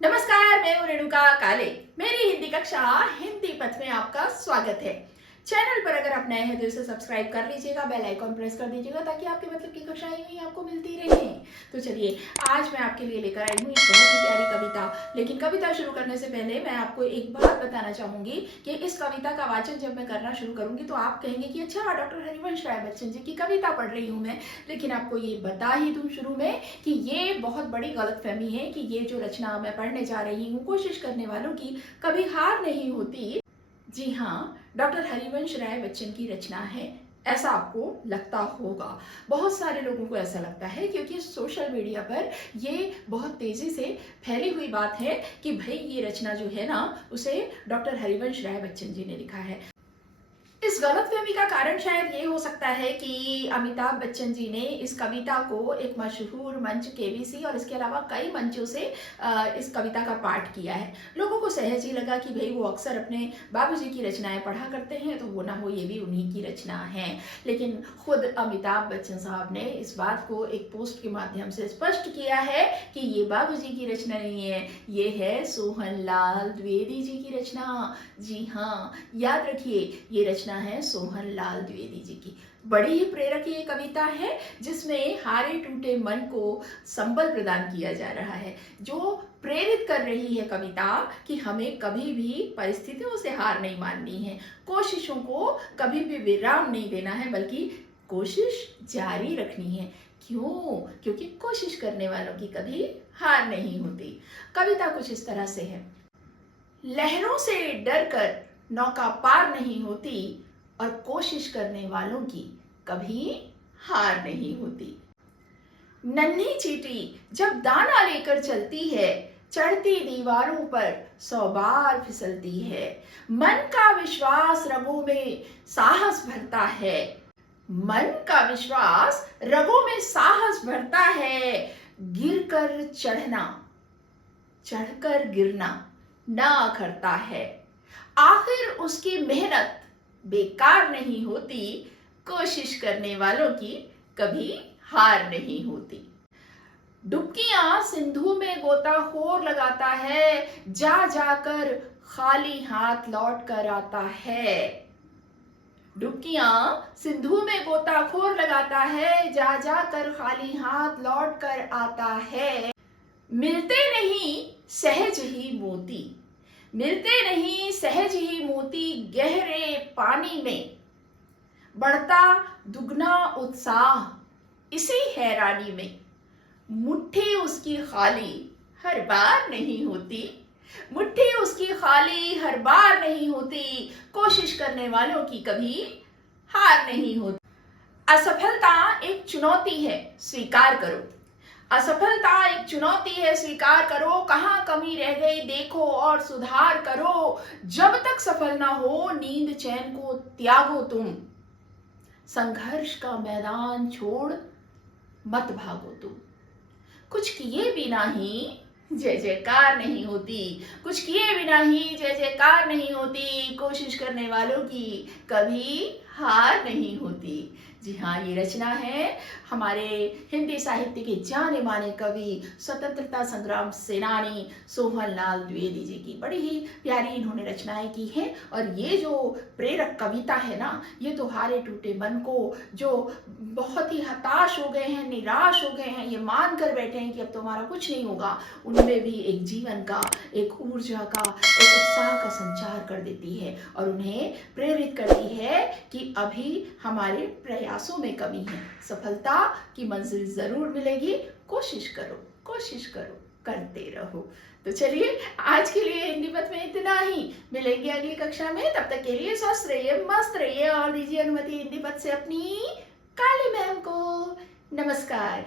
नमस्कार, मैं हूं रेणुका काले। मेरी हिंदी कक्षा हिंदी पथ में आपका स्वागत है। चैनल पर अगर आप नए हैं तो इसे सब्सक्राइब कर लीजिएगा, बेल आइकॉन प्रेस कर दीजिएगा ताकि आपके मतलब की कक्षाएं ही आपको मिलती रहें। तो चलिए, आज मैं आपके लिए लेकर आई हूँ एक बहुत ही प्यारी कविता। लेकिन कविता शुरू करने से पहले मैं आपको एक बात बताना चाहूंगी कि इस कविता का वाचन जब मैं करना शुरू करूंगी तो आप कहेंगे कि अच्छा, डॉक्टर हरिवंश राय बच्चन जी की कविता पढ़ रही हूँ मैं। लेकिन आपको ये बता ही दूं शुरू में कि ये बहुत बड़ी गलतफहमी है कि ये जो रचना मैं पढ़ने जा रही हूँ, कोशिश करने वालों की कभी हार नहीं होती। जी हाँ, डॉक्टर हरिवंश राय बच्चन की रचना है, ऐसा आपको लगता होगा। बहुत सारे लोगों को ऐसा लगता है क्योंकि सोशल मीडिया पर ये बहुत तेजी से फैली हुई बात है कि भाई ये रचना जो है ना, उसे डॉक्टर हरिवंश राय बच्चन जी ने लिखा है। इस गलतफहमी का कारण शायद ये हो सकता है कि अमिताभ बच्चन जी ने इस कविता को एक मशहूर मंच केबीसी और इसके अलावा कई मंचों से इस कविता का पाठ किया है। लोगों को सहज ही लगा कि भाई वो अक्सर अपने बाबूजी की रचनाएं पढ़ा करते हैं, तो वो ना हो ये भी उन्हीं की रचना है। लेकिन खुद अमिताभ बच्चन साहब ने इस बात को एक पोस्ट के माध्यम से स्पष्ट किया है कि ये बाबूजी की रचना नहीं है, ये है सोहन लाल द्विवेदी जी की रचना। जी हाँ, याद रखिए, ये रचना है सोहन लाल द्विवेदी जी की। बड़ी ही प्रेरक ये कविता है जिसमें हारे टूटे मन को संबल प्रदान किया जा रहा है, जो प्रेरित कर रही है कविता कि हमें कभी भी परिस्थितियों से हार नहीं माननी है, कोशिशों को कभी भी विराम नहीं देना है, बल्कि कोशिश जारी रखनी है। क्यों? क्योंकि कोशिश करने वालों की कभी हार नहीं होती। कविता कुछ इस तरह से है। लहरों से डरकर नौका पार नहीं होती और कोशिश करने वालों की कभी हार नहीं होती। नन्ही चींटी जब दाना लेकर चलती है, चढ़ती दीवारों पर 100 बार फिसलती है। मन का विश्वास रगों में साहस भरता है। मन का विश्वास रगों में साहस भरता है। गिरकर चढ़ना, चढ़कर गिरना ना करता है। आखिर उसकी मेहनत बेकार नहीं होती, कोशिश करने वालों की कभी हार नहीं होती। डुबकियां सिंधु में गोताखोर लगाता है, जा जाकर खाली हाथ लौट कर आता है। डुबकियां सिंधु में गोताखोर लगाता है, जा जाकर खाली हाथ लौट कर आता है। मिलते नहीं सहज ही मोती, मिलते नहीं सहज ही मोती गहरे पानी में। बढ़ता दुगना उत्साह इसी हैरानी में। मुट्ठी उसकी खाली हर बार नहीं होती, मुट्ठी उसकी खाली हर बार नहीं होती, कोशिश करने वालों की कभी हार नहीं होती। असफलता एक चुनौती है, स्वीकार करो। असफलता एक चुनौती है, स्वीकार करो। कहाँ कमी रह गई देखो और सुधार करो। जब तक सफल ना हो नींद चैन को त्यागो तुम। संघर्ष का मैदान छोड़ मत भागो तुम। कुछ किए बिना ही जय जयकार नहीं होती, कुछ किए बिना ही जय जयकार नहीं होती, कोशिश करने वालों की कभी हार नहीं होती। जी हाँ, ये रचना है हमारे हिंदी साहित्य के जाने माने कवि, स्वतंत्रता संग्राम सेनानी सोहन लाल द्विवेदी जी की। बड़ी ही प्यारी इन्होंने रचनाएं की हैं और ये जो प्रेरक कविता है ना, ये तो हारे टूटे मन को, जो बहुत ही हताश हो गए हैं, निराश हो गए हैं, ये मान कर बैठे हैं कि अब तो हमारा कुछ नहीं होगा, उनमें भी एक जीवन का, एक ऊर्जा का, एक उत्साह का संचार कर देती है और उन्हें प्रेरित करती है कि अभी हमारे प्रयासों में कमी है, सफलता की मंजिल जरूर मिलेगी, कोशिश करो, कोशिश करो, करते रहो। तो चलिए, आज के लिए हिंदी पथ में इतना ही। मिलेंगे अगली कक्षा में, तब तक के लिए स्वस्थ रहिए, मस्त रहिए और दीजिए अनुमति हिंदी पथ से अपनी काली मैम को। नमस्कार।